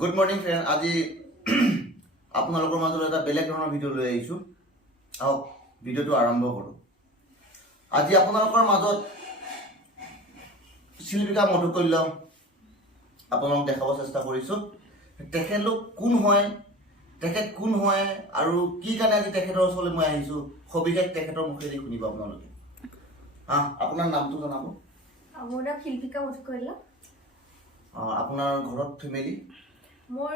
Good morning friend, আজি আপোনালোকৰ মাজলৈ এটা বেলেগ ধৰণৰ ভিডিঅ' লৈ আহিছোঁ। আহক ভিডিঅ'টো আৰম্ভ কৰোঁ। আজি আপোনালোকৰ মাজত শিল্পিকা মধুকল্য আপোনালোকক দেখাব চেষ্টা কৰিছোঁ। তেখেতলোক কোন হয়, তেখেত কোন হয় আৰু কি কাৰণে আজি তেখেতৰ ওচৰলৈ মই আহিছোঁ, সবিশেষ তেখেতৰ মুখেদি শুনিব আপোনালোকে। আপোনাৰ নামটো জনাব। মোৰ নাম শিল্পিকা মধুকল্য। আপোনাৰ ঘৰত ফেমিলি? মোৰ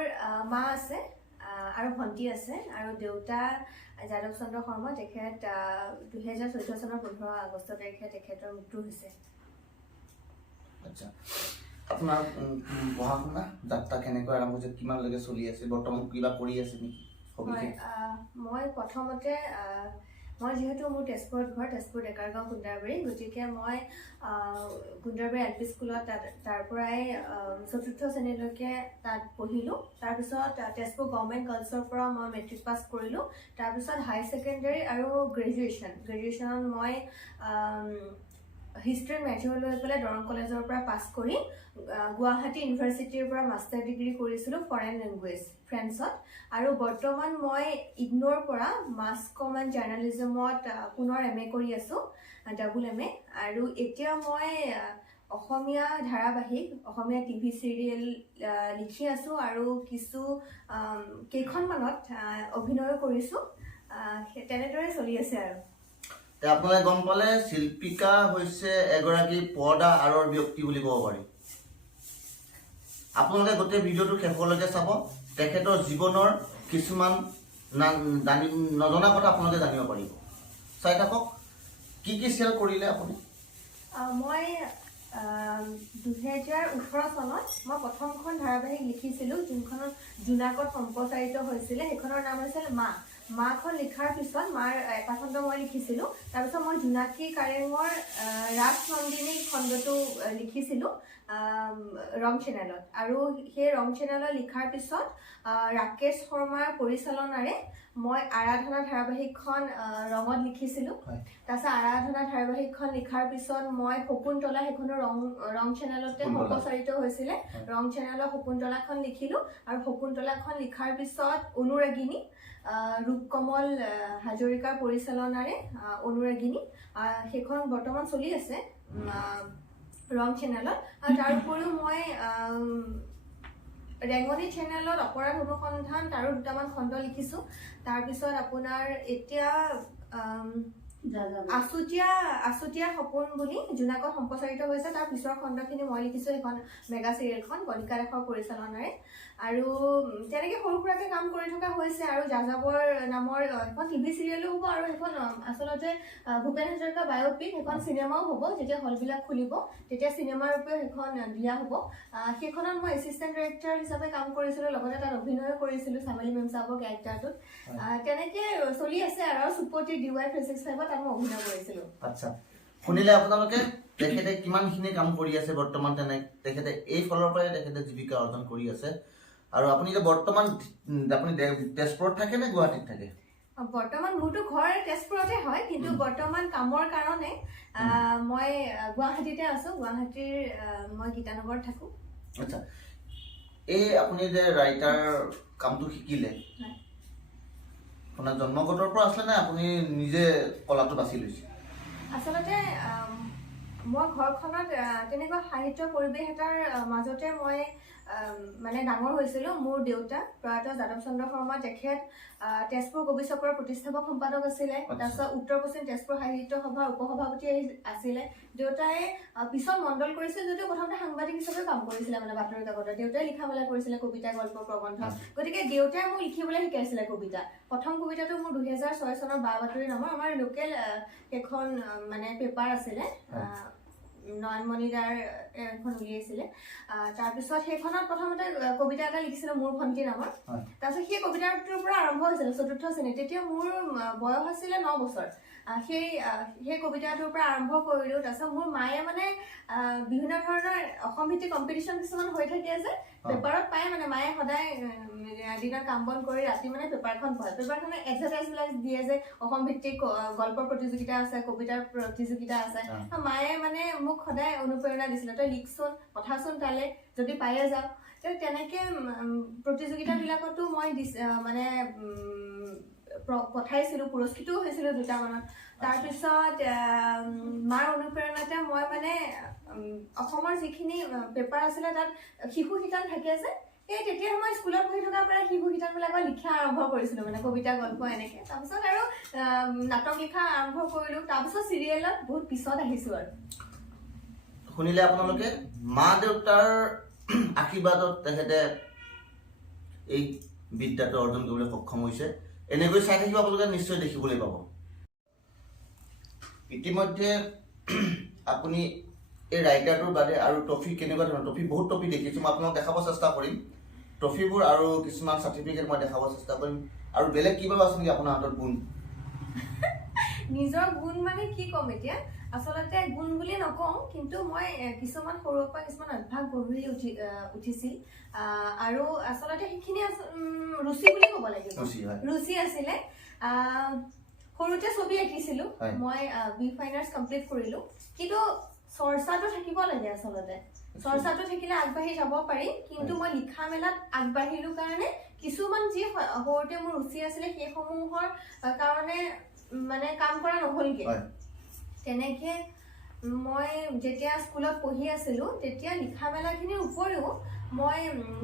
মা আছে আৰু ভণ্টি আছে আৰু দেউতা যাদৱ চন্দ্ৰ শৰ্মা। তেখেত 2014 চনৰ 15 আগষ্ট তাৰিখে তেখেতৰ মৃত্যু হৈছে। আচ্ছা, আপোনাৰ পঢ়া শুনা যাত্ৰা কেনেকৈ আৰম্ভ হৈছে, কিমানলৈকে চলি আছে, বৰ্তমান কিবা কৰি আছে নেকি? মই প্ৰথমতে মই যিহেতু মোৰ তেজপুৰত ঘৰ, তেজপুৰ ডেকাৰগাঁও কুন্দাৰবাৰী, গতিকে মই কুন্দাৰবাৰী LP স্কুলত তাৰ পৰাই 4ৰ্থ শ্ৰেণীলৈকে তাত পঢ়িলোঁ। তাৰপিছত তেজপুৰ গভৰ্ণমেণ্ট গাৰ্লছৰ পৰা মই মেট্ৰিক পাছ কৰিলোঁ। তাৰপিছত হাই ছেকেণ্ডেৰী আৰু গ্ৰেজুৱেশ্যনত মই হিষ্ট্ৰী মেজৰ লৈ পেলাই দৰং কলেজৰ পৰা পাছ কৰি গুৱাহাটী ইউনিভাৰ্চিটিৰ পৰা মাষ্টাৰ ডিগ্ৰী কৰিছিলোঁ ফৰেন লেংগুৱেজ ফ্ৰেন্সত। আৰু বৰ্তমান মই ইগন'ৰ পৰা মাছ কম এণ্ড জাৰ্ণালিজমত পুনৰ MA কৰি আছোঁ, AA। আৰু এতিয়া মই অসমীয়া ধাৰাবাহিক, অসমীয়া TV চিৰিয়েল লিখি আছোঁ আৰু কেইখনমানত অভিনয়ো কৰিছোঁ। তেনেদৰে চলি আছে আৰু। আপোনালোকে গম পালে, শিল্পিকা হৈছে এগৰাকী পৰ্দা আঁৰৰ ব্যক্তি বুলি ক'ব পাৰি। আপোনালোকে গোটেই ভিডিঅ'টো শেষলৈকে চাব। তেখেতৰ জীৱনৰ কিছুমান নজনা কথা আপোনালোকে জানিব পাৰিব। চাই থাকক। কি চিৰিয়েল কৰিলে আপুনি? মই 2018 চনত মই প্ৰথমখন ধাৰাবাহিক লিখিছিলোঁ, যোনখনত জোনাকত সম্প্ৰচাৰিত হৈছিলে। সেইখনৰ নাম হৈছিল মাখন লিখাৰ পিছত মাৰ এটা খণ্ড মই লিখিছিলোঁ। তাৰপিছত মই জোনাকী কাৰেঙৰ ৰাজনন্দিনী খণ্ডটো লিখিছিলোঁ ৰং চেনেলত। আৰু সেই ৰং চেনেলত লিখাৰ পিছত ৰাকেশ শৰ্মাৰ পৰিচালনাৰে মই আৰাধনা ধাৰাবাহিকখন ৰঙত লিখিছিলোঁ। তাৰপিছত আৰাধনা ধাৰাবাহিকখন লিখাৰ পিছত মই শকুন্তলা, সেইখনো ৰং চেনেলতে সম্প্ৰচাৰিত হৈছিলে। ৰং চেনেলৰ শকুন্তলাখন লিখিলোঁ আৰু শকুন্তলাখন লিখাৰ পিছত অনুৰাগিনী, ৰূপকমল হাজৰিকাৰ পৰিচালনাৰে অনুৰাগিনী, সেইখন বৰ্তমান চলি আছে ৰং চেনেলত। আৰু তাৰ উপৰিও মই ৰেঙনি চেনেলত অপৰাধ অনুসন্ধান তাৰো 2টামান খণ্ড লিখিছোঁ। তাৰপিছত আপোনাৰ এতিয়া আছুতীয়া সপোন বুলি জোনাকত সম্প্ৰচাৰিত হৈছে, তাৰ পিছৰ খণ্ডখিনি মই লিখিছোঁ। সেইখন মেগা চিৰিয়েলখন কণিকা দাসৰ পৰিচালনাৰে। আৰু তেনেকৈ সৰু সুৰাকৈ কাম কৰি থকা হৈছে। আৰু যাযাবৰ নামৰ এখন TV চিৰিয়েলো হ'ব, আৰু সেইখন আচলতে ভূপেন হাজৰিকা বায়'পিক, সেইখন চিনেমাও হ'ব। যেতিয়া হলবিলাক খুলিব তেতিয়া চিনেমাৰ ৰূপেও সেইখন দিয়া হ'ব। সেইখনত মই এছিষ্টেণ্ট ডাইৰেক্টৰ হিচাপে কাম কৰিছিলোঁ, লগতে তাত অভিনয় কৰিছিলোঁ চামেলি মেমচাহাবৰ কেৰেক্টাৰটোত। তেনেকৈ চলি আছে আৰু সুপতি DY 365 তাত মই অভিনয় কৰিছিলোঁ। আচ্ছা, শুনিলে আপোনালোকে তেখেতে কিমানখিনি কাম কৰি আছে বৰ্তমান। তেখেতে এই ফলৰ পৰাই তেখেতে জীৱিকা অৰ্জন কৰি আছে। আৰু আপুনি এতিয়া বৰ্তমান আপুনি তেজপুৰত থাকে নে গুৱাহাটীত থাকে? বৰ্তমান মোৰতো ঘৰ তেজপুৰতে হয়, কিন্তু বৰ্তমান কামৰ কাৰণে মই গুৱাহাটীতে আছোঁ। গুৱাহাটীৰ মই গীতানগৰত থাকোঁ। আচ্ছা, এই আপুনি যে ৰাইটাৰ কামটো শিকিলে, আপোনাৰ জন্মগতৰ পৰা আছিলে নে আপুনি নিজে কলাটো বাছি লৈছে? আচলতে মই ঘৰখনত তেনেকুৱা সাহিত্য পৰিৱেশ এটাৰ মাজতে মই ডাঙৰ হৈছিলোঁ। মোৰ দেউতা প্ৰয়াত যাদৱ চন্দ্ৰ শৰ্মা, তেখেত তেজপুৰ কবি চক্ৰৰ প্ৰতিষ্ঠাপক সম্পাদক আছিলে। তাৰপিছত উত্তৰ পশ্চিম তেজপুৰ সাহিত্য সভাৰ উপসভাপতি আছিলে। দেউতাই পিছত মণ্ডল কৰিছিল যদিও প্ৰথমতে সাংবাদিক হিচাপে কাম কৰিছিলে, বাতৰি কাকতত। দেউতাই লিখা মেলা কৰিছিলে, কবিতা, গল্প, প্ৰবন্ধ। গতিকে দেউতাই মোক লিখিবলৈ শিকাইছিলে কবিতা। প্ৰথম কবিতাটো মোৰ 2006 চনৰ বা বাতৰি নামৰ আমাৰ লোকেল এখন পেপাৰ আছিলে, নয়নমণিদাৰ এখন উলিয়াইছিলে। তাৰপিছত সেইখনত প্ৰথমতে কবিতা এটা লিখিছিলোঁ মোৰ ভণ্টি নামৰ। তাৰপিছত সেই কবিতাটোৰ পৰা আৰম্ভ হৈছিলে 4ৰ্থ শ্ৰেণীত। তেতিয়া মোৰ বয়স আছিলে 9 বছৰ। সেই কবিতাটোৰ পৰা আৰম্ভ কৰিলোঁ। তাৰপিছত মোৰ মায়ে বিভিন্ন ধৰণৰ অসম ভিত্তিক কম্পিটিশ্যন কিছুমান হৈ থাকে যে পেপাৰত পায়। মায়ে সদায় দিনত কাম বন কৰি ৰাতি পেপাৰখন পঢ়ে। পেপাৰখনে এডভাৰটাইজবিলাক দিয়ে যে অসম ভিত্তিক গল্পৰ প্ৰতিযোগিতা আছে, কবিতাৰ প্ৰতিযোগিতা আছে। মায়ে মোক সদায় অনুপ্ৰেৰণা দিছিলে, তই লিখচোন, পঠাচোন তালে, যদি পায়ে যাওঁ। তেনেকে প্ৰতিযোগিতাবিলাকতো মই মানে পঠাইছিলোঁ, পুৰস্কৃতও হৈছিলোঁ 2টামানত। তাৰপিছত মাৰ অনুপ্ৰেৰণাতে মই মানে অসমৰ যিখিনি পেপাৰ আছিলে তাত শিশু শিতান থাকে যে, তেতিয়া মই স্কুলত পঢ়ি থকাৰ পৰা শিশু কিতাপবিলাকৰ লিখা আৰম্ভ কৰিছিলোঁ, মানে কবিতা গল্প এনেকৈ। তাৰপিছত আৰু নাটক লিখা আৰম্ভ কৰিলোঁ। তাৰপিছত চিৰিয়েলত বহুত পিছত আহিছোঁ আৰু। শুনিলে আপোনালোকে, মা দেউতাৰ আশীৰ্বাদত তেখেতে এই বিদ্যাটো অৰ্জন কৰিবলৈ সক্ষম হৈছে। এনেকৈ চাই থাকিব আপোনালোকে নিশ্চয় দেখিবলৈ পাব। ইতিমধ্যে আপুনি এই ৰাইটাৰটোৰ বাদে আৰু ট্ৰফি কেনেকুৱা ধৰণৰ ট্ৰফি, বহুত ট্ৰফি দেখিছোঁ, মই আপোনাক দেখাব চেষ্টা কৰিম ট্ৰফিবোৰ, আৰু কিছুমান চাৰ্টিফিকেট মই দেখাব চেষ্টা কৰিম। আৰু বেলেগ কিবা আছে নেকি আপোনাৰ হাতত গুণ? নিজৰ গুণ মানে কি ক'ম এতিয়া, আচলতে গুণ বুলি নকওঁ, কিন্তু মই কিছুমান সৰুৰ পৰা কিছুমান অভ্যাস গঢ়ি উঠিছিল, আৰু আচলতে সেইখিনি ৰুচি বুলি ক'ব লাগিব। ৰুচি আছিলে। সৰুতে ছবি আঁকিছিলোঁ মই, বি ফাইন আৰ্টছ কমপ্লিট কৰিলোঁ, কিন্তু চৰ্চাটো থাকিব লাগে আচলতে। চৰ্চাটো থাকিলে আগবাঢ়ি যাব পাৰি, কিন্তু মই লিখা মেলাত আগবাঢ়িলোঁ কাৰণে কিছুমান যি সৰুতে মোৰ ৰুচি আছিলে সেইসমূহৰ কাৰণে মানে কাম কৰা নহ'লগে। তেনেকে মই যেতিয়া স্কুলত পঢ়ি আছিলোঁ তেতিয়া লিখা মেলাখিনিৰ উপৰিও মই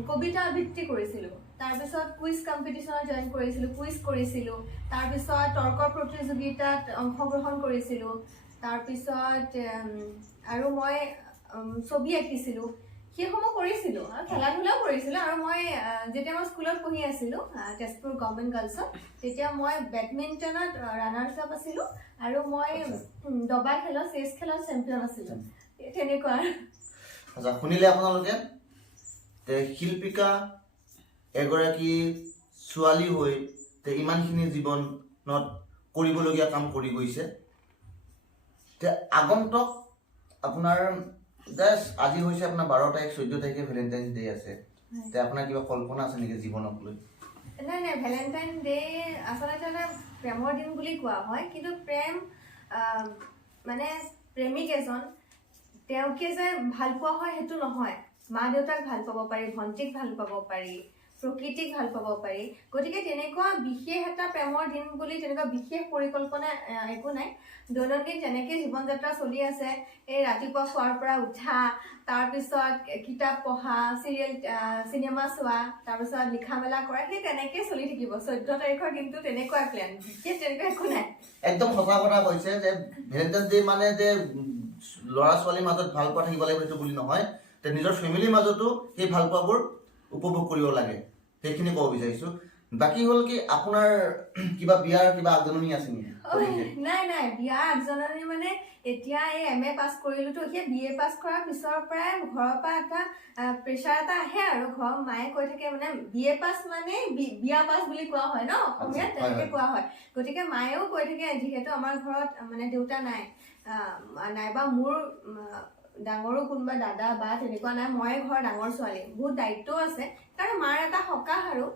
কবিতা আবৃত্তি কৰিছিলোঁ। তাৰপিছত কুইজ কম্পিটিশ্যনত জইন কৰিছিলোঁ, কুইজ কৰিছিলোঁ। তাৰপিছত তৰ্ক প্ৰতিযোগিতাত অংশগ্ৰহণ কৰিছিলোঁ। তাৰপিছত আৰু মই ছবি আঁকিছিলোঁ, সেইসমূহ কৰিছিলোঁ, আৰু খেলা ধূলাও কৰিছিলোঁ। আৰু মই যেতিয়া মই স্কুলত পঢ়ি আছিলোঁ তেজপুৰ গভৰ্ণমেণ্ট গাৰ্লছত, তেতিয়া মই বেডমিণ্টনত ৰানাৰ্ছ আপ আছিলোঁ, আৰু মই দবা খেলত, চেছ খেলত চেম্পিয়ন আছিলোঁ। তেনেকুৱা। আচ্ছা, শুনিলে আপোনালোকে, শিল্পিকা এগৰাকী ছোৱালী হৈ ইমানখিনি জীৱনত কৰিবলগীয়া কাম কৰি গৈছে। আগন্তক আপোনাৰ জাষ্ট আজি হৈছে আপোনাৰ 12 তাৰিখ, 14 তাৰিখে ভেলেণ্টাইন্স ডে আছে। আপোনাৰ কিবা কল্পনা আছে নেকি জীৱনক লৈ? নাই, ভেলেণ্টাইন ডে আচলতে এটা প্ৰেমৰ দিন বুলি কোৱা হয়, কিন্তু প্ৰেম মানে প্ৰেমিক এজন তেওঁকে যে ভাল পোৱা হয় সেইটো নহয়। মা দেউতাক ভাল পাব পাৰি, ভণ্টিক ভাল পাব পাৰি, প্ৰকৃতিক ভাল পাব পাৰি। গতিকে তেনেকুৱা বিশেষ এটা প্ৰেমৰ দিন বুলি তেনেকুৱা বিশেষ পৰিকল্পনা একো নাই। দৈনন্দিন যেনেকৈ জীৱন যাত্ৰা চলি আছে, এই ৰাতিপুৱা খোৱাৰ পৰা উঠা, তাৰপিছত কিতাপ পঢ়া, চিনেমা চোৱা, তাৰপিছত লিখা মেলা কৰা, সেই তেনেকেই চলি থাকিব। 14 তাৰিখৰ দিনটো তেনেকুৱাই প্লেন, বিশেষ তেনেকুৱা একো নাই। একদম সঁচা কথা কৈছে যে ভেলেণ্টাইন্স ডে মানে যে ল'ৰা ছোৱালীৰ মাজত ভাল পোৱা থাকিব লাগিব সেইটো বুলি নহয়, নিজৰ ফেমিলিৰ মাজতো সেই ভাল পোৱাবোৰ উপভোগ কৰিব লাগে, সেইখিনি ক'ব বিচাৰিছোঁ। বাকী হ'ল কি, আপোনাৰ কিবা বিয়াৰ কিবা আগজননী আছে নেকি? নাই, বিয়াৰ আগজননী মানে এতিয়া এই MA পাছ কৰিলোতো, সেই BA পাছ কৰাৰ পিছৰ পৰাই ঘৰৰ পৰা এটা প্ৰেছাৰ এটা আহে, আৰু ঘৰৰ মায়ে কৈ থাকে মানে BA পাছ মানে বিয়া পাছ বুলি কোৱা হয় ন, অসমীয়াত তেনেকে কোৱা হয়। গতিকে মায়েও কৈ থাকে, যিহেতু আমাৰ ঘৰত মানে দেউতা নাই, নাইবা মোৰ ডাঙৰো কোনোবা দাদা বা তেনেকুৱা নাই, মই ঘৰৰ ডাঙৰ ছোৱালী, বহুত দায়িত্বও আছে। কাৰণ মাৰ এটা সকাহ, আৰু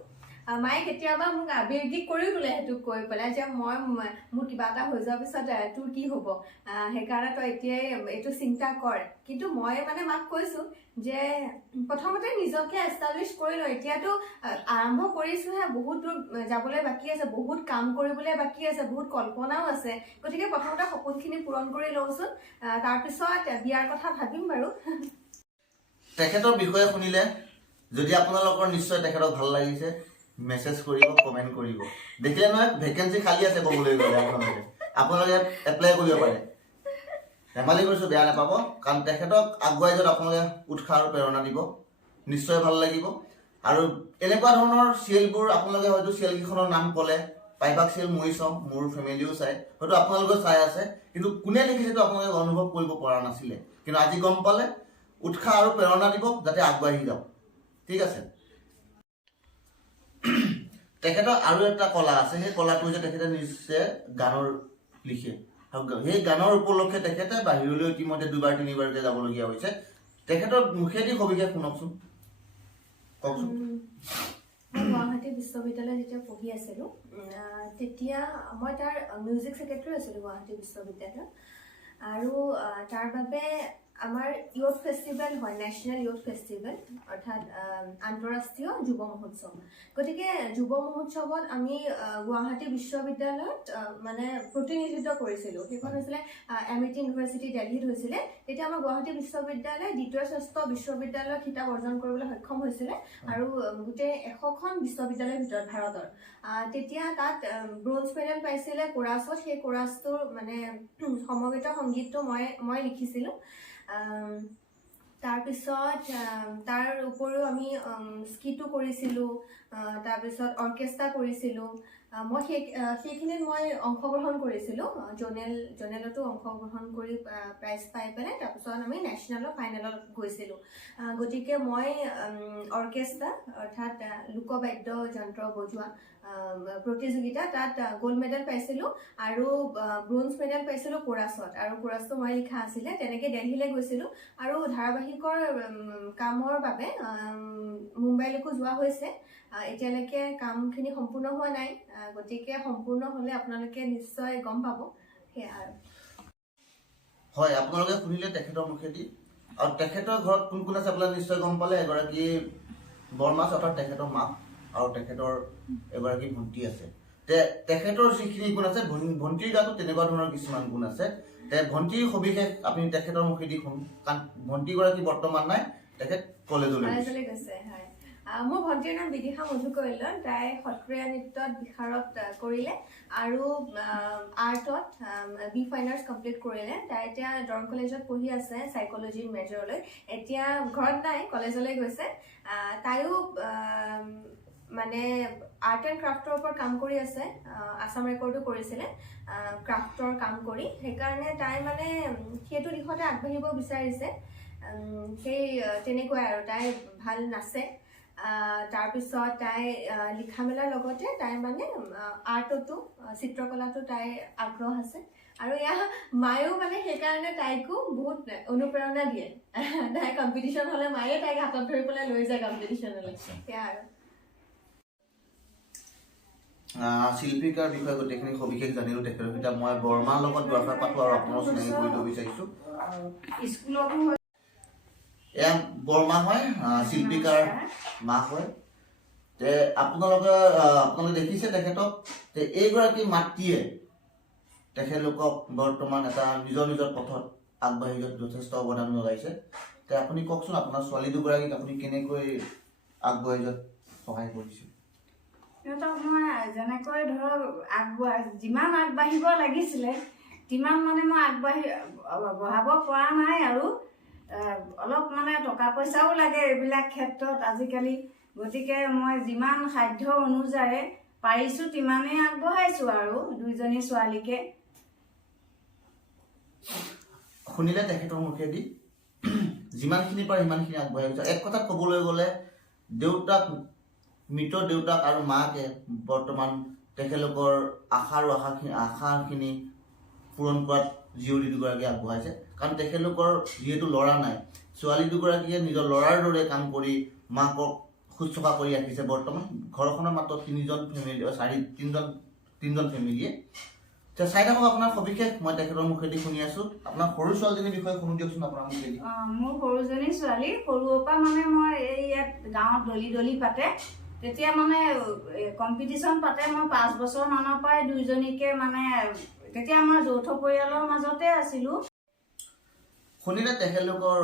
মায়ে কেতিয়াবা মোক আৱেগিক কৰিও তোলে সেইটোক কৈ পেলাই যে মোৰ কিবা এটা হৈ যোৱাৰ পিছত তোৰ কি হ'ব, সেইকাৰণে তই এতিয়াই এইটো চিন্তা কৰ। কিন্তু মই মানে মাক কৈছোঁ যে প্ৰথমতে নিজকে এষ্টাব্লিছ কৰি লওঁ, এতিয়াতো আৰম্ভ কৰিছোঁহে, বহুত দূৰ যাবলৈ বাকী আছে, বহুত কাম কৰিবলৈ বাকী আছে, বহুত কল্পনাও আছে। গতিকে প্ৰথমতে সপোনখিনি পূৰণ কৰি লওঁচোন, তাৰপিছত বিয়াৰ কথা ভাবিম বাৰু। তেখেতৰ বিষয়ে শুনিলে, যদি আপোনালোকৰ নিশ্চয় তেখেতক ভাল লাগিছে, মেছেজ কৰিব, কমেণ্ট কৰিব। দেখিলে নহয়, ভেকেঞ্চি খালী আছে ক'বলৈ গ'লে আপোনালোকে এপ্লাই কৰিব পাৰে। ধেমালি কৰিছোঁ, বেয়া নাপাব, কাৰণ তেখেতক আগুৱাই যোৱাত আপোনালোকে উৎসাহ আৰু প্ৰেৰণা দিব, নিশ্চয় ভাল লাগিব। আৰু এনেকুৱা ধৰণৰ চিৰিয়েলবোৰ আপোনালোকে হয়তো চিৰিয়েলকেইখনৰ নাম ক'লে প্ৰায়ভাগ চিৰিয়েল মই চাওঁ, মোৰ ফেমিলিও চায়, হয়তো আপোনালোকেও চাই আছে, কিন্তু কোনে লিখিছেতো আপোনালোকে অনুভৱ কৰিব পৰা নাছিলে। কিন্তু আজি গম পালে, উৎসাহ আৰু প্ৰেৰণা দিব যাতে আগবাঢ়ি যাওক। ঠিক আছে। তেখেতৰ আৰু এটা কলা আছে, সেই কলাটো হৈছে তেখেতে নিজে গানৰ লিখে, আৰু সেই গানৰ উপলক্ষে তেখেতে বাহিৰলৈ ইতিমধ্যে 2বাৰ 3বাৰকৈ যাবলগীয়া হৈছে। তেখেতৰ মুখেদি সবিশেষ শুনকচোন, কওকচোন। মই গুৱাহাটী বিশ্ববিদ্যালয়ত যেতিয়া পঢ়ি আছিলোঁ, তেতিয়া মই তাৰ মিউজিক ছেক্ৰেটাৰী আছিলোঁ গুৱাহাটী বিশ্ববিদ্যালয়ত। আৰু তাৰ বাবে আমাৰ ইয়থ ফেষ্টিভেল হয়, নেশ্যনেল ইয়থ ফেষ্টিভেল, অৰ্থাৎ আন্তঃৰাষ্ট্ৰীয় যুৱ মহোৎসৱ। গতিকে যুৱ মহোৎসৱত আমি গুৱাহাটী বিশ্ববিদ্যালয়ত মানে প্ৰতিনিধিত্ব কৰিছিলোঁ। সেইখন হৈছিলে এমিটি ইউনিভাৰ্চিটি দিল্লীত হৈছিলে। তেতিয়া আমাৰ গুৱাহাটী বিশ্ববিদ্যালয় দ্বিতীয় শ্ৰেষ্ঠ বিশ্ববিদ্যালয়ৰ খিতাপ অৰ্জন কৰিবলৈ সক্ষম হৈছিলে আৰু গোটেই 100খন বিশ্ববিদ্যালয়ৰ ভিতৰত ভাৰতৰ। তেতিয়া তাত ব্ৰঞ্জ মেডেল পাইছিলে কোৰাছত। সেই কোৰাছটোৰ মানে সমবেত সংগীতটো মই লিখিছিলোঁ। তাৰপিছত তাৰ উপৰিও আমি স্কিটো কৰিছিলোঁ, তাৰপিছত অৰ্কেষ্ট্ৰা কৰিছিলোঁ। মই সেইখিনিত মই অংশগ্ৰহণ কৰিছিলোঁ, জনেলতো অংশগ্ৰহণ কৰি প্ৰাইজ পাই পেলাই তাৰপিছত আমি নেশ্যনেলৰ ফাইনেলত গৈছিলোঁ। গতিকে মই অৰ্কেষ্ট্ৰা অৰ্থাৎ লোকবাদ্য যন্ত্ৰ বজোৱা প্ৰতিযোগিতা তাত গ'ল্ড মেডেল পাইছিলোঁ আৰু ব্ৰঞ্জ মেডেল পাইছিলোঁ কোৰাছত, আৰু কোৰাছটো মই লিখা আছিলে। তেনেকৈ দিল্লীলৈ গৈছিলোঁ আৰু ধাৰাবাহিকৰ কামৰ বাবে মুম্বাইলৈকো যোৱা হৈছে। এতিয়ালৈকে কামখিনি সম্পূৰ্ণ হোৱা নাই, গতিকে সম্পূৰ্ণ হ'লে আপোনালোকে নিশ্চয় গম পাব। সেয়া আৰু হয়, আপোনালোকে শুনিলে তেখেতৰ মুখেদি। আৰু তেখেতৰ ঘৰত কোন কোন আছে আপোনালোকে নিশ্চয় গম পালে। এগৰাকী বৰমাছ অৰ্থাৎ তেখেতৰ মাক আৰু তেখেতৰ এগৰাকী ভণ্টি আছে। তেখেতৰ যিখিনি গুণ আছে, ভণ্টিৰ গাতো তেনেকুৱা ধৰণৰ কিছুমান গুণ আছে। ভণ্টিৰ সবিশেষ আপুনি তেখেতৰ মুখেদি শুনো, কাৰণ ভণ্টিগৰাকী বৰ্তমান নাই, তেখেত কলেজলৈ গৈছে। হয়, মোৰ ভণ্টিৰ নাম বিদিশা মধুকৈল্য। তাই সত্ৰীয়া নৃত্যত বিশাৰদ কৰিলে আৰু আৰ্টত বি ফাইন আৰ্টছ কমপ্লিট কৰিলে। তাই এতিয়া দৰং কলেজত পঢ়ি আছে চাইকলজিৰ মেজৰলৈ। এতিয়া ঘৰত নাই, কলেজলৈ গৈছে। তাইও মানে আৰ্ট এণ্ড ক্ৰাফ্টৰ ওপৰত কাম কৰি আছে। আছাম ৰেকৰ্ডো কৰিছিলে ক্ৰাফ্টৰ কাম কৰি। সেইকাৰণে তাই মানে সেইটো দিশতে আগবাঢ়িব বিচাৰিছে। সেই তেনেকুৱাই আৰু তাই ভাল নাচে। তাৰপিছত তাই লিখা মেলাৰ লগতে তাই মানে আৰ্টতো চিত্ৰকলাতো তাইৰ আগ্ৰহ আছে। আৰু মায়েও মানে সেইকাৰণে তাইকো বহুত অনুপ্ৰেৰণা দিয়ে। তাই কম্পিটিশ্যন হ'লে মায়ে তাইক হাতত ধৰি পেলাই লৈ যায় কম্পিটিশ্যনলৈ। সেয়া আৰু শিল্পীকাৰ বিষয়ে গোটেইখিনি সবিশেষ জানিলোঁ তেখেতৰ সৈতে। মই বৰ্মাৰ লগত দুআষাৰ পাতো আৰু আপোনালোক চিনাকি কৰিব বিচাৰিছোঁ। এয়া বৰ্মা হয়, শিল্পীকাৰ মাক হয়। আপোনালোকে দেখিছে তেখেতক। এইগৰাকী মাতৃয়ে তেখেতলোকক বৰ্তমান এটা নিজৰ পথত আগবাঢ়ি যোৱাত যথেষ্ট অৱদান লগাইছে। আপুনি কওকচোন, আপোনাৰ ছোৱালী দুগৰাকীক আপুনি কেনেকৈ আগবাঢ়ি যোৱাত সহায় কৰিছে? সিহঁতক মই যেনেকৈ ধৰক যিমান আগবাঢ়িব লাগিছিলে তিমান মানে মই বঢ়াব পৰা নাই। আৰু অলপ মানে টকা পইচাও লাগে এইবিলাক ক্ষেত্ৰত আজিকালি। গতিকে মই যিমান সাধ্য অনুযায়ী পাৰিছোঁ তিমানেই আগবঢ়াইছোঁ আৰু দুইজনী ছোৱালীকে। শুনিলে তেখেতৰ মুখেদি যিমানখিনি পাৰে সিমানখিনি আগবঢ়াই গৈছে। এক কথাত ক'বলৈ গ'লে মৃত দেউতাক আৰু মাকে বৰ্তমান তেখেতলোকৰ আশাখিনি পূৰণ কৰাত জীয়ৰী দুগৰাকী আগবঢ়াইছে। কাৰণ তেখেতলোকৰ যিহেতু ল'ৰা নাই, ছোৱালী দুগৰাকীয়ে নিজৰ ল'ৰাৰ দৰে কাম কৰি মাকক শুশ্ৰূষা কৰি ৰাখিছে। বৰ্তমান ঘৰখনৰ মাত্ৰ তিনিজন ফেমিলিয়ে। চাই থাকক আপোনাৰ সবিশেষ। মই তেখেতৰ মুখেদি শুনি আছোঁ। আপোনাৰ সৰু ছোৱালীজনীৰ বিষয়ে শুনি দিয়কচোন আপোনাৰ মুখেদি। মোৰ সৰুজনী ছোৱালী সৰুৰ পৰা মানে মই এই ইয়াত গাঁৱত দলি পাতে, তেতিয়া মানে কম্পিটিশ্যন পাতে। মই 5 বছৰ মানৰ পৰাই দুইজনীকে মানে তেতিয়া আমাৰ যৌথ পৰিয়ালৰ মাজতে আছিলোঁ। শুনিলে তেখেতলোকৰ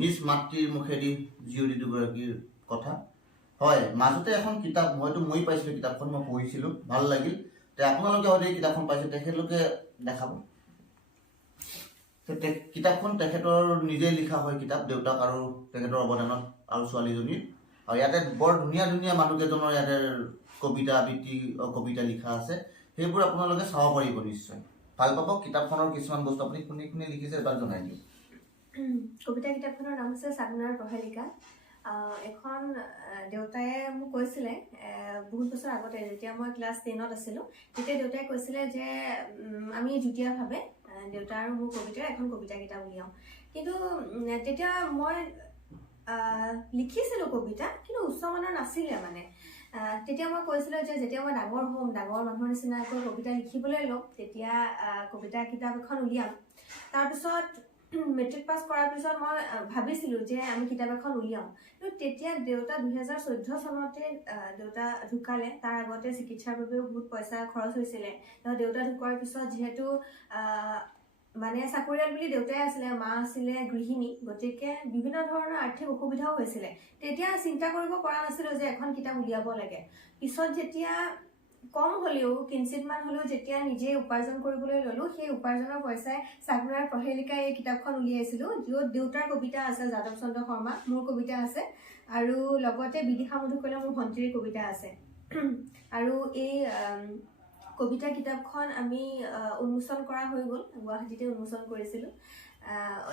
নিজ মাতৃৰ মুখেদি জীয়ৰী দুগৰাকীৰ কথা। হয়, মাজতে এখন কিতাপ মই পাইছিলোঁ, কিতাপখন মই পঢ়িছিলোঁ, ভাল লাগিল। আপোনালোকে হয়তো এই কিতাপখন পাইছে, তেখেতলোকে দেখাব। কিতাপখন তেখেতৰ নিজে লিখা হয় কিতাপ, দেউতাক আৰু তেখেতৰ অৱদানত আৰু ছোৱালীজনীৰ। আৰু ইয়াতে বৰ ধুনীয়া মানুহকেইজনৰ ইয়াতে কবিতা আবৃত্তি কবিতা লিখা আছে। সেইবোৰ আপোনালোকে চাব পাৰিব নিশ্চয়, ভাল পাব। কিতাপখনৰ কিছুমান বস্তু আপুনি কোনে লিখিছে এবাৰ জনাই দিয়ক। কবিতা কিতাপখনৰ নাম হৈছে চাগুনাৰ প্ৰহেলিকা। এখন দেউতাই মোক কৈছিলে বহুত বছৰ আগতে, যেতিয়া মই ক্লাছ 10ত আছিলোঁ, তেতিয়া দেউতাই কৈছিলে যে আমি যুটীয়াভাৱে দেউতা আৰু মোৰ কবিতাৰ এখন কবিতা কিতাপ উলিয়াওঁ। কিন্তু তেতিয়া মই লিখিছিলোঁ কবিতা, কিন্তু উচ্চমানৰ নাছিলে মানে। তেতিয়া মই কৈছিলোঁ যে যেতিয়া মই ডাঙৰ হ'ম, ডাঙৰ মানুহৰ নিচিনাকৈ কবিতা লিখিবলৈ ল'ম, তেতিয়া কবিতা কিতাপ এখন উলিয়াম। তাৰপিছত মেট্ৰিক পাছ কৰাৰ পিছত মই ভাবিছিলোঁ যে আমি কিতাপ এখন উলিয়াওঁ, কিন্তু তেতিয়া দেউতা 2014 চনতে দেউতা ঢুকালে। তাৰ আগতে চিকিৎসাৰ বাবেও বহুত পইচা খৰচ হৈছিলে। দেউতা ঢুকোৱাৰ পিছত যিহেতু মানে চাকৰিয়াল বুলি দেউতাই আছিলে, মা আছিলে গৃহিণী, গতিকে বিভিন্ন ধৰণৰ আৰ্থিক অসুবিধাও হৈছিলে। তেতিয়া চিন্তা কৰিব পৰা নাছিলোঁ যে এখন কিতাপ উলিয়াব লাগে। পিছত যেতিয়া কম হ'লেও কিঞ্চিতমান হ'লেও যেতিয়া নিজে উপাৰ্জন কৰিবলৈ ল'লোঁ, সেই উপাৰ্জনৰ পইচাই চাকৰিয়াৰ প্ৰহেলিকা এই কিতাপখন উলিয়াইছিলোঁ, য'ত দেউতাৰ কবিতা আছে, যাদৱ চন্দ্ৰ শৰ্মা, মোৰ কবিতা আছে, আৰু লগতে বিদিশা মধুকলা মোৰ ভণ্টিৰ কবিতা আছে। আৰু এই কবিতা কিতাপখন আমি উন্মোচন কৰা হৈ গ'ল, গুৱাহাটীতে উন্মোচন কৰিছিলোঁ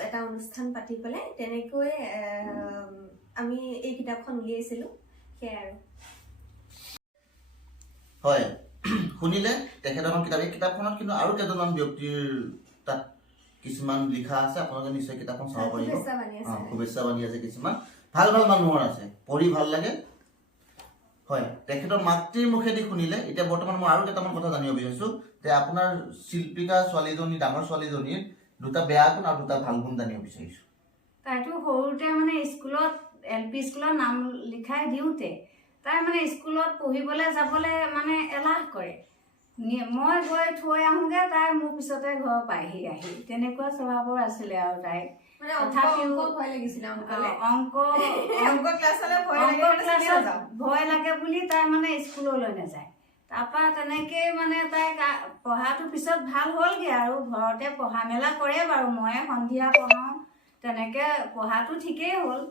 এটা অনুষ্ঠান পাতি পেলাই। তেনেকৈ আমি এই কিতাপখন উলিয়াইছিলোঁ। সেয়াই আৰু। হয়, শুনিলে তেখেতৰ কিতাপ। এই কিতাপখনত কিন্তু আৰু কেইজনমান ব্যক্তিৰ তাত কিছুমান লিখা আছে, আপোনালোকে নিশ্চয় কিতাপখন চাব পাৰিব। শুভেচ্ছা বাণী আছে, কিছুমান ভাল ভাল মানুহৰ আছে, পঢ়ি ভাল লাগে। হয়, তেখেতৰ মাতৃৰ মুখেদি শুনিলে। এতিয়া বৰ্তমান মই আৰু কেইটামান কথা জানিব বিচাৰিছোঁ যে আপোনাৰ শিল্পিকা ছোৱালীজনী, ডাঙৰ ছোৱালীজনীৰ দুটা বেয়া গুণ আৰু দুটা ভাল গুণ জানিব বিচাৰিছোঁ। তাইতো সৰুতে মানে স্কুলত LP স্কুলত নাম লিখাই দিওঁতে তাই মানে স্কুলত পঢ়িবলৈ যাবলৈ মানে এলাহ কৰে। মই গৈ থৈ আহোঁগৈ, তাই মোৰ পিছতে ঘৰ পাইহি আহি। তেনেকুৱা স্বভাৱৰ আছিলে আৰু তাই। ভয় লাগে বুলি তাই মানে স্কুললৈ নাযায়। তাৰপৰা তেনেকেই মানে তাই পঢ়াটো পিছত ভাল হ'লগৈ আৰু ঘৰতে পঢ়া মেলা কৰে বাৰু, ময়ে সন্ধিয়া পঢ়াওঁ, তেনেকৈ পঢ়াটো ঠিকেই হ'ল।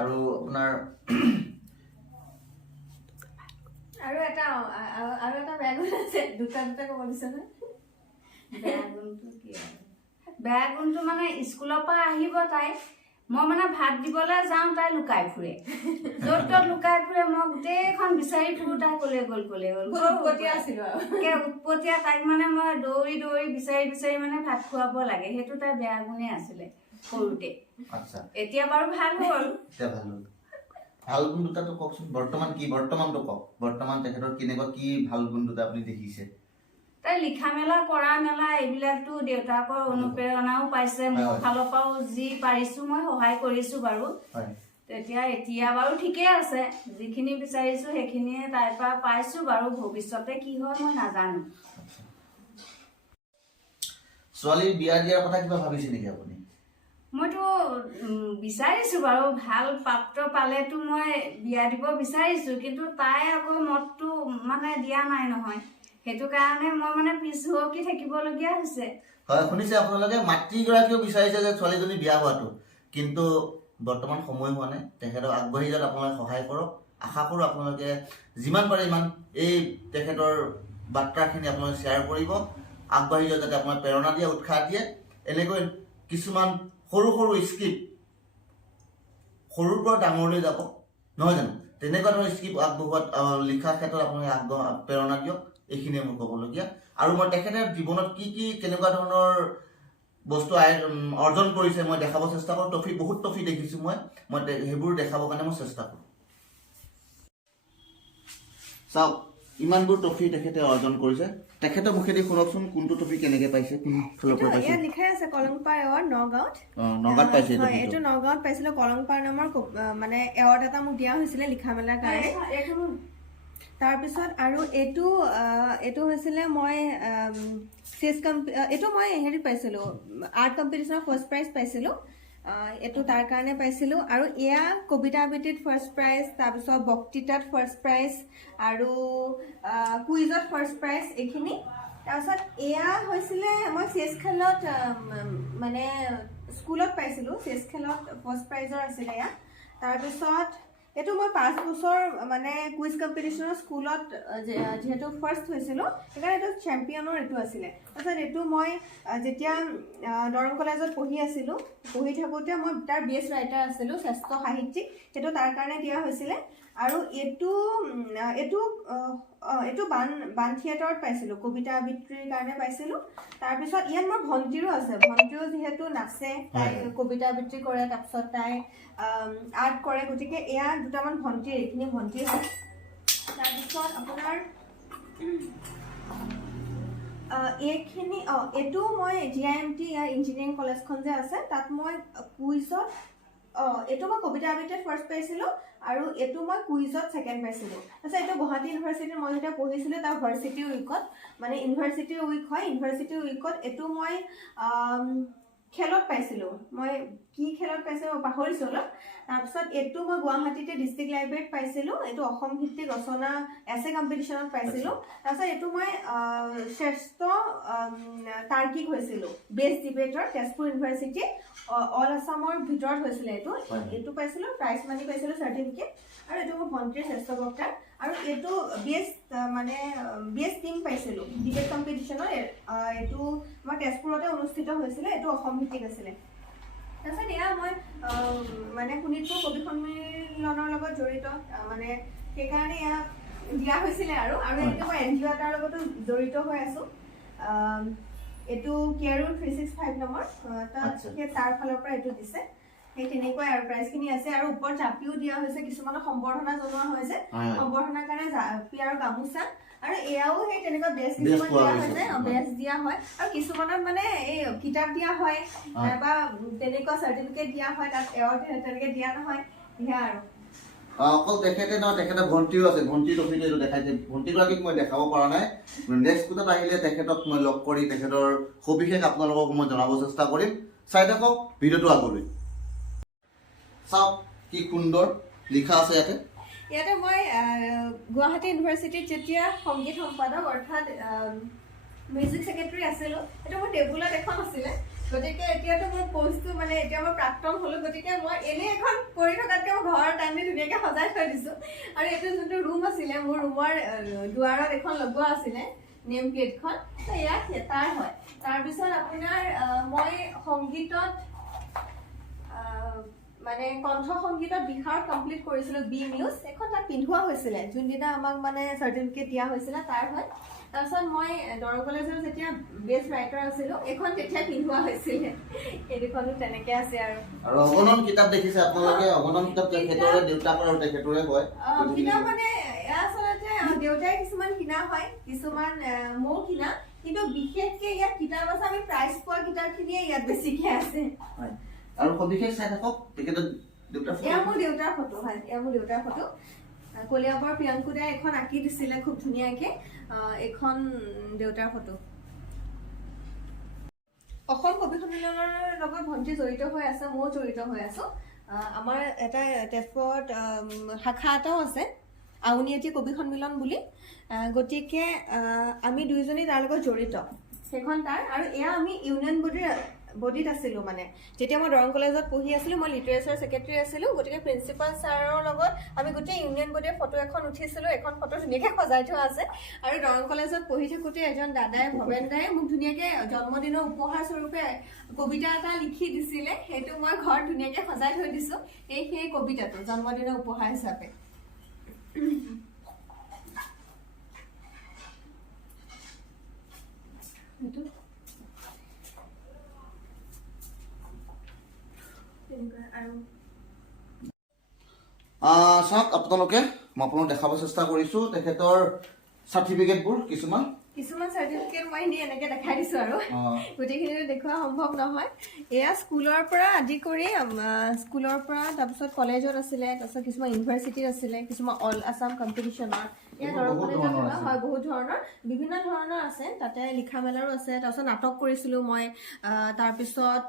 আৰু আপোনাৰ আৰু এটা বেয়া গুণ আছে, দুটা ক'ব বিচাৰে। বেয়া গুণটো কি আৰু? বেয়া গুণটো মানে স্কুলৰ পৰা আহিব তাই, মই মানে ভাত দিবলৈ যাওঁ, তাই লুকাই ফুৰে, য'ত ত'ত লুকাই ফুৰে। মই গোটেইখন বিচাৰি ফুৰো, তাই ক'লে গ'ল উৎপতীয়া। তাইক মানে মই দৌৰি দৌৰি বিচাৰি মানে ভাত খুৱাব লাগে। সেইটো তাই বেয়া গুণেই আছিলে সৰুতে। এতিয়া বাৰু ভাল হ'ল। ভাল গুণ দুটাটো কওকচোন। বৰ্তমানটো কওক। বৰ্তমান তেখেতৰ কেনেকুৱা কি ভাল গুণ দুটা আপুনি দেখিছে? তাই লিখা মেলা কৰা মেলা এইবিলাকতো দেউতাকৰ অনুপ্ৰেৰণাও পাইছে, মোৰ ফালৰ পৰাও যি পাৰিছো মই সহায় কৰিছো বাৰু। এতিয়া বাৰু ঠিকেই আছে, যিখিনি বিচাৰিছো সেইখিনিয়ে তাইৰ পৰা পাইছো বাৰু। ভৱিষ্যতে কি হয় মই নাজানো। ছোৱালীৰ বিয়া দিয়াৰ কথা কিবা ভাবিছে নেকি আপুনি? মইতো বিচাৰিছো বাৰু, ভাল পাত্ৰ পালেতো মই বিয়া দিব বিচাৰিছো, কিন্তু তাই আকৌ মতটো মানে দিয়া নাই নহয়। সেইটো কাৰণে মই মানে পিছ হুৱকি থাকিবলগীয়া হৈছে। হয়, শুনিছে আপোনালোকে, মাতৃগৰাকীও বিচাৰিছে যে ছোৱালীজনী বিয়া হোৱাটো, কিন্তু বৰ্তমান সময় হোৱা নাই। তেখেতক আগবাঢ়ি যোৱাত আপোনালোকে সহায় কৰক। আশা কৰোঁ আপোনালোকে যিমান পাৰে ইমান এই তেখেতৰ বাৰ্তাখিনি আপোনালোকে শ্বেয়াৰ কৰিব। আগবাঢ়ি যোৱা যাতে আপোনাক প্ৰেৰণা দিয়ে, উৎসাহ দিয়ে। এনেকৈ কিছুমান সৰু সৰু স্ক্ৰিপ্ট সৰুৰ পৰা ডাঙৰলৈ যাব, নহয় জানো? তেনেকুৱা ধৰণৰ স্ক্ৰিপ্ট আগবঢ়োৱাত লিখাৰ ক্ষেত্ৰত আপোনালোকে প্ৰেৰণা দিয়ক। এইখিনিয়ে মোৰ ক'বলগীয়া। আৰু মই তেখেতৰ জীৱনত কি কেনেকুৱা ধৰণৰ বস্তু অৰ্জন কৰিছে মই দেখাব চেষ্টা কৰোঁ। বহুত ট্ৰফি দেখিছোঁ মই সেইবোৰ দেখাবৰ কাৰণে মই চেষ্টা কৰোঁ। চাওক, ইমানবোৰ ট্ৰফি তেখেতে অৰ্জন কৰিছে। তেখেতৰ মুখেদি শুনকচোন, কোনটো ট্ৰফি কেনেকৈ পাইছে, কোন ফালৰ পৰা পাইছে? ইয়াত লিখাই আছে কলংপাৰ এৱাৰ্ড, নগাঁৱত। নগাঁৱত পাইছে এইটো নগাঁৱত পাইছিলোঁ। কলংপাৰ নামৰ মানে এৱাৰ্ড এটা মোক দিয়া হৈছিলে লিখা মেলাৰ কাৰণে। তাৰপিছত আৰু এইটো হৈছিলে মই এইটো মই হেৰিত পাইছিলোঁ, আৰ্ট কম্পিটিশ্যনত ফাৰ্ষ্ট প্ৰাইজ পাইছিলোঁ। এইটো তাৰ কাৰণে পাইছিলোঁ। আৰু এয়া কবিতা আবৃত্তিত ফাৰ্ষ্ট প্ৰাইজ, তাৰপিছত বক্তৃতাত ফাৰ্ষ্ট প্ৰাইজ, আৰু কুইজত ফাৰ্ষ্ট প্ৰাইজ, এইখিনি। তাৰপিছত এয়া হৈছিলে মই চেছ খেলত মানে স্কুলত পাইছিলোঁ, চেছ খেলত ফাৰ্ষ্ট প্ৰাইজৰ আছিলে এয়া। তাৰপিছত এইটো মই 5 বছৰ মানে কুইজ কম্পিটিশ্যনৰ স্কুলত যিহেতু ফাৰ্ষ্ট হৈছিলোঁ, সেইকাৰণে এইটো চেম্পিয়নৰ এইটো আছিলে। তাৰপিছত এইটো মই যেতিয়া দৰং কলেজত পঢ়ি আছিলোঁ, পঢ়ি থাকোঁতে মই তাৰ বেষ্ট ৰাইটাৰ আছিলোঁ, শ্ৰেষ্ঠ সাহিত্যিক, সেইটো তাৰ কাৰণে দিয়া হৈছিলে। আৰু এইটো বান থিয়েটাৰত পাইছিলোঁ, কবিতা আবৃত্তিৰ কাৰণে পাইছিলোঁ। তাৰপিছত ইয়াত মোৰ ভণ্টিৰো আছে। ভণ্টিও যিহেতু নাচে, তাই কবিতা আবৃত্তি কৰে, তাৰপিছত তাই আৰ্ট কৰে, গতিকে এয়া দুটামান ভণ্টিৰ, এইখিনি ভণ্টিৰ হয়। তাৰপিছত আপোনাৰ এইখিনি এইটো মই GIMT ইয়াৰ ইঞ্জিনিয়াৰিং কলেজখন যে আছে তাত মই কুইজত এইটো মই কবিতা আবৃত্তিত ফাৰ্ষ্ট পাইছিলোঁ আৰু এইটো মই কুইজত ছেকেণ্ড পাইছিলোঁ। তাৰপিছত এইটো গুৱাহাটী ইউনিভাৰ্চিটিত মই যেতিয়া পঢ়িছিলোঁ তাৰ ভাৰ্চিটি উইকত মানে ইউনিভাৰ্চিটিৰ উইক হয়, ইউনিভাৰ্চিটিৰ উইকত এইটো মই খেলত পাইছিলোঁ। মই কি খেলত পাইছিলোঁ পাহৰিছোঁ অলপ। তাৰপিছত এইটো মই গুৱাহাটীতে ডিষ্ট্ৰিক্ট লাইব্ৰেৰীত পাইছিলোঁ, এইটো অসম ভিত্তিক ৰচনা এছে কম্পিটিশ্যনত পাইছিলোঁ। তাৰপিছত এইটো মই শ্ৰেষ্ঠ তাৰ্কিক হৈছিলোঁ বেষ্ট ডিবেটৰ তেজপুৰ ইউনিভাৰ্চিটি অল আছামৰ ভিতৰত হৈছিলে এইটো পাইছিলোঁ, প্ৰাইজ মানি পাইছিলোঁ, চাৰ্টিফিকেট। আৰু এইটো মোৰ ভণ্টিৰ শ্ৰেষ্ঠ বক্তা আৰু এইটো বেষ্ট টিম পাইছিলোঁ ডিবেট কম্পিটিশ্যনত। এইটো আমাৰ তেজপুৰতে অনুষ্ঠিত হৈছিলে, এইটো অসম ভিত্তিক আছিলে। তাৰপিছত এয়া মই মানে শোণিতপুৰ কবি সন্মিলনৰ লগত জড়িত, মানে সেইকাৰণে এয়া দিয়া হৈছিলে আৰু এনেকৈ মই NGO এটাৰ লগতো জড়িত হৈ আছোঁ। এইটো কেয়াৰুল 365 নামৰ তাৰ ফালৰ পৰা এইটো দিছে। সেই তেনেকুৱাই আৰু প্ৰাইজখিনি আছে আৰু ওপৰত জাপিও দিয়া হৈছে, কিছুমানক সম্বৰ্ধনা জনোৱা হৈছে, সম্বৰ্ধনাৰ কাৰণে জাপি আৰু গামোচা। আৰু এয়াও সেই তেনেকুৱা বেষ্ট কিছুমান দিয়া হৈছে, বেষ্ট দিয়া হয় আৰু কিছুমানত মানে এই কিতাপ দিয়া হয় বা তেনেকুৱা চাৰ্টিফিকেট দিয়া হয়, তাত এৱাৰ্ড তেনেকৈ দিয়া নহয়, সেয়া আৰু। অকল তেখেতে নহয়, তেখেতৰ ভণ্টিও আছে, ভণ্টিৰ ট্ৰফিটো এইটো দেখাইছে। ভণ্টিগৰাকীক মই দেখাব পৰা নাই, নেক্সট কোটাত আহিলে তেখেতক মই লগ কৰি তেখেতৰ সবিশেষ আপোনালোকক মই জনাব চেষ্টা কৰিম। চাই থাকক ভিডিঅ'টো আগলৈ। চাওক কি সুন্দৰ লিখা আছে ইয়াতে মই গুৱাহাটী ইউনিভাৰ্চিটিত যেতিয়া সংগীত সম্পাদক অৰ্থাৎ মিউজিক ছেক্ৰেটাৰী আছিলোঁ, সেইটো মোৰ টেবুলত এখন আছিলে। গতিকে এতিয়াতো মোৰ পষ্টটো মানে এতিয়া মই প্ৰাক্তন হ'লোঁ, গতিকে মই এনেই এখন কৰি থকাতকৈ মই ঘৰত আনি ধুনীয়াকৈ সজাই থৈ দিছোঁ। আৰু এইটো যোনটো ৰুম আছিলে, মোৰ ৰুমৰ দুৱাৰত এখন লগোৱা আছিলে নেম প্লেটখন, এয়া তাৰ হয়। তাৰপিছত আপোনাৰ মই সংগীতত মানে কণ্ঠ সংগীতত বিশাৰদ কমপ্লিট কৰিছিলোঁ B News, এখন তাত পিন্ধোৱা হৈছিলে যোনদিনা আমাক মানে চাৰ্টিফিকেট দিয়া হৈছিলে তাৰ হয়। তাৰপিছত মই দৰং কলেজৰ যেতিয়া বেষ্ট ৰাইটাৰ আছিলোঁ, এইখন তেতিয়া পিন্ধোৱা হৈছিলে। এই দুখনো তেনেকৈ আছে আৰু অগণন কিতাপ দেখিছে আপোনালোকে, অগণন কিতাপ তেখেতৰে দেউতাকৰ আৰু তেখেতৰে হয়। কিতাপ মানে আচলতে দেউতাই কিছুমান কিনা হয়, কিছুমান মোৰ কিনা, কিন্তু বিশেষকৈ ইয়াত কিতাপ আছে আমি প্ৰাইজ পোৱা কিতাপখিনিয়ে ইয়াত বেছিকৈ আছে। আৰু সবিশেষ চাই থাকক তেখেতৰ দেউতাৰ ফটো। এয়া মোৰ দেউতাৰ ফটো হয়, এয়া মোৰ দেউতাৰ ফটো। কলিয়াবৰ প্ৰিয়াংকু দাই এখন আঁকি দিছিলে খুব ধুনীয়াকৈ, এইখন দেউতাৰ ফটো। অসম কবি সন্মিলনৰ লগত ভণ্টি জড়িত হৈ আছে, ময়ো জড়িত হৈ আছোঁ। আমাৰ এটা তেজপুৰত শাখা এটাও আছে আউনীআটী কবি সন্মিলন বুলি, গতিকে আমি দুয়োজনী তাৰ লগত জড়িত। সেইখন তাৰ আৰু এয়া আমি ইউনিয়ন বডিত আছিলোঁ। মানে যেতিয়া মই দৰং কলেজত পঢ়ি আছিলোঁ, মই লিটাৰেচাৰ ছেক্ৰেটাৰী আছিলোঁ, গতিকে প্ৰিন্সিপাল ছাৰৰ লগত আমি গোটেই ইউনিয়ন বডিৰ ফটো এখন উঠিছিলোঁ। এখন ফটো ধুনীয়াকৈ সজাই থোৱা আছে। আৰু দৰং কলেজত পঢ়ি থাকোঁতে এজন দাদাই ভৱেন দাই মোক ধুনীয়াকৈ জন্মদিনৰ উপহাৰ স্বৰূপে কবিতা এটা লিখি দিছিলে, সেইটো মই ঘৰত ধুনীয়াকৈ সজাই থৈ দিছোঁ। সেই কবিতাটো জন্মদিনৰ উপহাৰ হিচাপে। চাওক আপোনালোকে, মই আপোনাক দেখাব চেষ্টা কৰিছোঁ তেখেতৰ চাৰ্টিফিকেটবোৰ। কিছুমান চাৰ্টিফিকেট মই এনেকৈ দেখাই দিছোঁ আৰু গোটেইখিনি দেখুওৱা সম্ভৱ নহয়। এয়া স্কুলৰ পৰা আদি কৰি স্কুলৰ পৰা তাৰপিছত কলেজত আছিলে, তাৰপিছত কিছুমান ইউনিভাৰ্চিটিত আছিলে, কিছুমান অল আছাম কম্পিটিশ্যনৰ। এয়া দৰং কলেজত হয়, বহুত ধৰণৰ বিভিন্ন ধৰণৰ আছে। তাতে লিখা মেলাৰো আছে। তাৰপিছত নাটক কৰিছিলোঁ মই, তাৰপিছত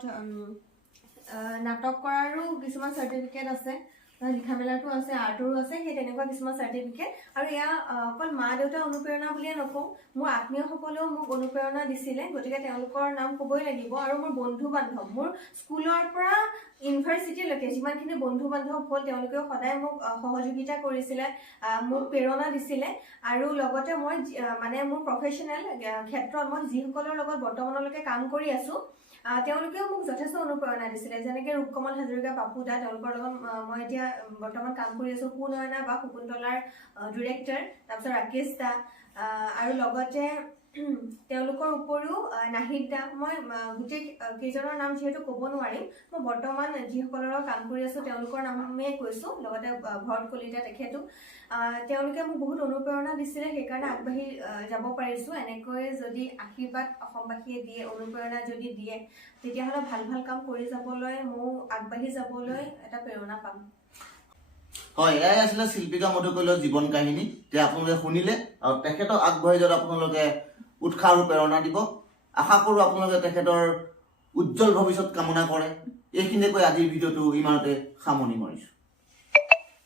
নাটক কৰাৰো কিছুমান চাৰ্টিফিকেট আছে, লিখা মেলাটো আছে, আৰ্টৰো আছে, সেই তেনেকুৱা কিছুমান চাৰ্টিফিকেট। আৰু এয়া অকল মা দেউতাৰ অনুপ্ৰেৰণা বুলিয়ে নকওঁ, মোৰ আত্মীয়সকলেও মোক অনুপ্ৰেৰণা দিছিলে, গতিকে তেওঁলোকৰ নাম ক'বই লাগিব। আৰু মোৰ বন্ধু বান্ধৱ, মোৰ স্কুলৰ পৰা ইউনিভাৰ্চিটিলৈকে যিমানখিনি বন্ধু বান্ধৱ হ'ল, তেওঁলোকেও সদায় মোক সহযোগিতা কৰিছিলে, মোক প্ৰেৰণা দিছিলে। আৰু লগতে মই মানে মোৰ প্ৰফেশ্যনেল ক্ষেত্ৰত মই যিসকলৰ লগত বৰ্তমানলৈকে কাম কৰি আছোঁ, তেওঁলোকেও মোক যথেষ্ট অনুপ্ৰেৰণা দিছিলে। যেনেকৈ ৰূপকমল হাজৰিকা, পাপু দা, তেওঁলোকৰ লগত মই এতিয়া বৰ্তমান কাম কৰি আছোঁ। সুনয়না বা শকুন্তলাৰ ডিৰেক্টৰ, তাৰপিছত ৰাকেশ দা, আৰু লগতে তেওঁলোকৰ উপৰিও নাহিদ দা, মই গোটেই কেইজনৰ নাম যিহেতু ক'ব নোৱাৰিম, মই বৰ্তমান যিসকলৰ কাম কৰি আছোঁ তেওঁলোকৰ নামেই কৈছোঁ, লগতে ভৰত কলিতা তেখেতো। তেওঁলোকে মোক বহুত অনুপ্ৰেৰণা দিছিলে, সেইকাৰণে আগবাঢ়ি যাব পাৰিছোঁ। এনেকৈ যদি আশীৰ্বাদ অসমবাসীয়ে দিয়ে, অনুপ্ৰেৰণা যদি দিয়ে, তেতিয়াহ'লে ভাল ভাল কাম কৰি যাবলৈ, ময়ো আগবাঢ়ি যাবলৈ এটা প্ৰেৰণা পাম। হয়, এয়াই আছিলে শিল্পিকা মধুকৈলৰ জীৱন কাহিনী। এতিয়া আপোনালোকে শুনিলে আৰু তেখেতক আগবাঢ়ি যোৱাত আপোনালোকে উৎসাহ আৰু প্ৰেৰণা দিব। আশা কৰোঁ আপোনালোকে তেখেতৰ উজ্জ্বল ভৱিষ্যত কামনা কৰে। এইখিনিয়ে কৈ আজিৰ ভিডিঅ'টো ইমানতে সামৰণি মাৰিছোঁ।